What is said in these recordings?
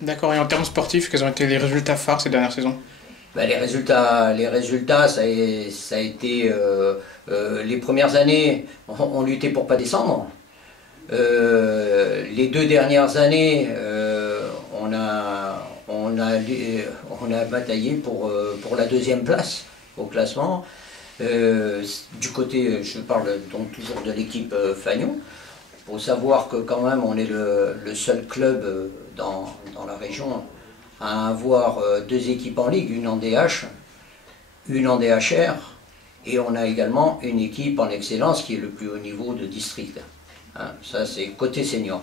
D'accord, et en termes sportifs, quels ont été les résultats phares ces dernières saisons? Ben, les résultats, ça a été les premières années, on luttait pour pas descendre. Les 2 dernières années, on a bataillé pour la deuxième place au classement. Du côté, je parle donc toujours de l'équipe Fagnon. Il faut savoir que quand même on est le seul club dans la région à avoir 2 équipes en ligue, une en DH, une en DHR, et on a également une équipe en excellence qui est le plus haut niveau de district. Hein, ça c'est côté senior.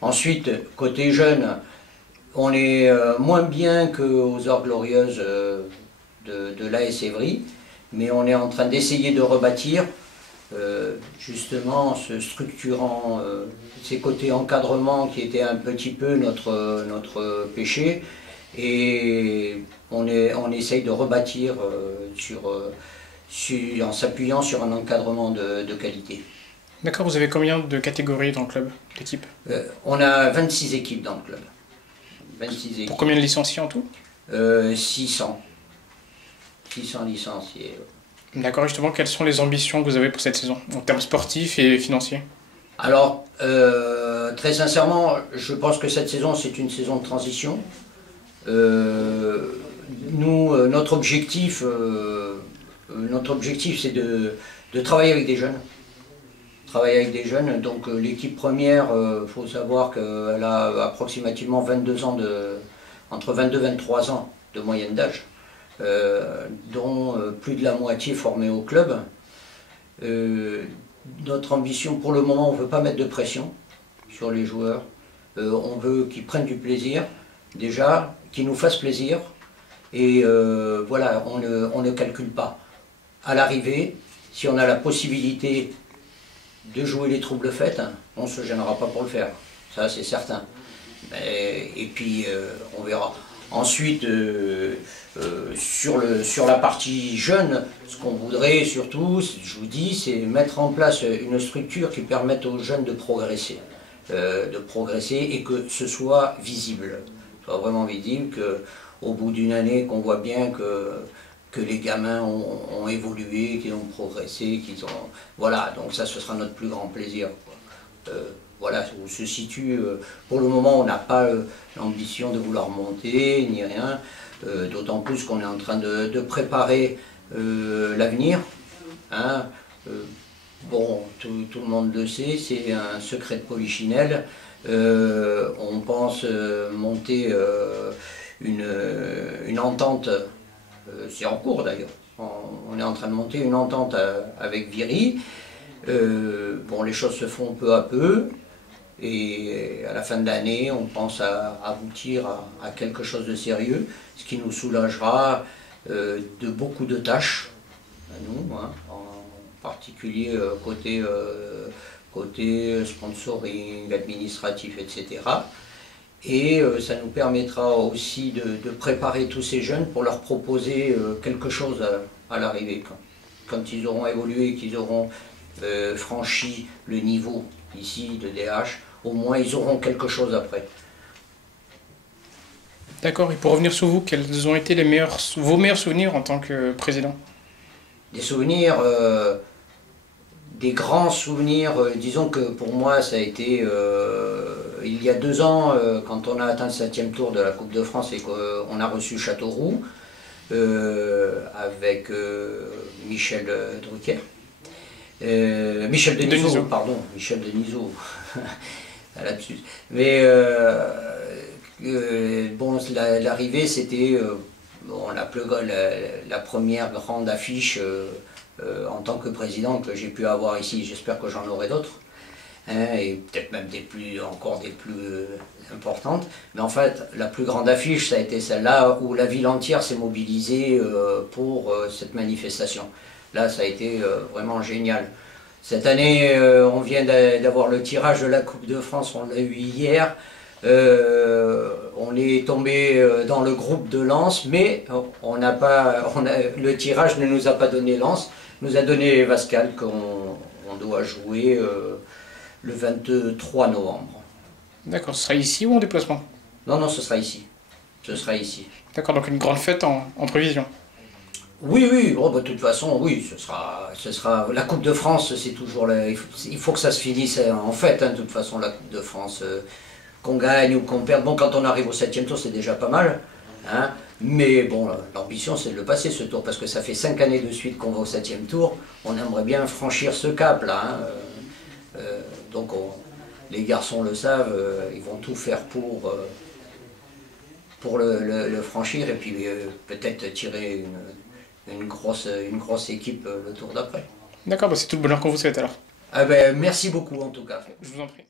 Ensuite, côté jeune, on est moins bien qu'aux Heures Glorieuses de l'AS Évry, mais on est en train d'essayer de rebâtir, justement, se structurant ces côtés encadrement qui étaient un petit peu notre péché, et on essaye de rebâtir en s'appuyant sur un encadrement de qualité. D'accord, vous avez combien de catégories dans le club, d'équipes? On a 26 équipes dans le club. 26 Pour équipes. combien de licenciés en tout? 600. 600 licenciés. D'accord, justement, quelles sont les ambitions que vous avez pour cette saison, en termes sportifs et financiers? Alors, très sincèrement, je pense que cette saison, c'est une saison de transition. Nous, notre objectif, c'est de travailler avec des jeunes. Travailler avec des jeunes. Donc, l'équipe première, faut savoir qu'elle a approximativement 22 ans entre 22 et 23 ans de moyenne d'âge, dont plus de la moitié formés au club. Notre ambition, pour le moment, on ne veut pas mettre de pression sur les joueurs. On veut qu'ils prennent du plaisir, déjà, qu'ils nous fassent plaisir. Et voilà, on ne calcule pas. À l'arrivée, si on a la possibilité de jouer les troubles fêtes, on ne se gênera pas pour le faire. Ça, c'est certain. Et puis, on verra. Ensuite, sur la partie jeune, ce qu'on voudrait surtout, je vous dis, c'est mettre en place une structure qui permette aux jeunes de progresser et que ce soit visible, soit vraiment visible, qu'au bout d'une année, qu'on voit bien que les gamins ont évolué, qu'ils ont progressé, Voilà, donc ça, ce sera notre plus grand plaisir, quoi. Voilà où se situe. Pour le moment, on n'a pas l'ambition de vouloir monter, ni rien. D'autant plus qu'on est en train de préparer l'avenir. Hein. Bon, tout le monde le sait, c'est un secret de polichinelle. On pense monter une entente, c'est en cours d'ailleurs. On est en train de monter une entente avec Viry. Bon, les choses se font peu à peu. Et à la fin de l'année, on pense à aboutir à quelque chose de sérieux, ce qui nous soulagera de beaucoup de tâches, à nous, hein, en particulier côté sponsoring, administratif, etc. Et ça nous permettra aussi de préparer tous ces jeunes pour leur proposer quelque chose à l'arrivée. Quand ils auront évolué, qu'ils auront franchi le niveau ici de DH, au moins ils auront quelque chose après. D'accord, et pour revenir sur vous, quels ont été vos meilleurs souvenirs en tant que président? Des souvenirs, des grands souvenirs, disons que pour moi ça a été il y a 2 ans, quand on a atteint le 7e tour de la Coupe de France et qu'on a reçu Châteauroux avec Michel Drucker. Michel Denisot, pardon, Michel Denisot, là-dessus. Mais bon, l'arrivée, c'était bon, la première grande affiche en tant que président que j'ai pu avoir ici. J'espère que j'en aurai d'autres, hein, et peut-être même encore des plus importantes. Mais en fait, la plus grande affiche, ça a été celle-là où la ville entière s'est mobilisée pour cette manifestation. Là, ça a été vraiment génial. Cette année, on vient d'avoir le tirage de la Coupe de France, on l'a eu hier. On est tombé dans le groupe de Lens, mais le tirage ne nous a pas donné Lens, nous a donné Vascal qu'on doit jouer le 23 novembre. D'accord, ce sera ici ou en déplacement? Non, non, ce sera ici. Ce sera ici. D'accord, donc une grande fête en prévision. Oui, oui, bon, bah, de toute façon, oui, ce sera la Coupe de France, c'est toujours il faut que ça se finisse en fête, hein, de toute façon, la Coupe de France, qu'on gagne ou qu'on perde. Bon, quand on arrive au 7e tour, c'est déjà pas mal, hein, mais bon, l'ambition, c'est de le passer ce tour, parce que ça fait 5 années de suite qu'on va au 7e tour, on aimerait bien franchir ce cap, là, hein, donc les garçons le savent, ils vont tout faire pour le franchir, et puis peut-être tirer une grosse équipe le tour d'après. D'accord, bah c'est tout le bonheur qu'on vous souhaite alors. Ah ben, merci beaucoup en tout cas. Je vous en prie.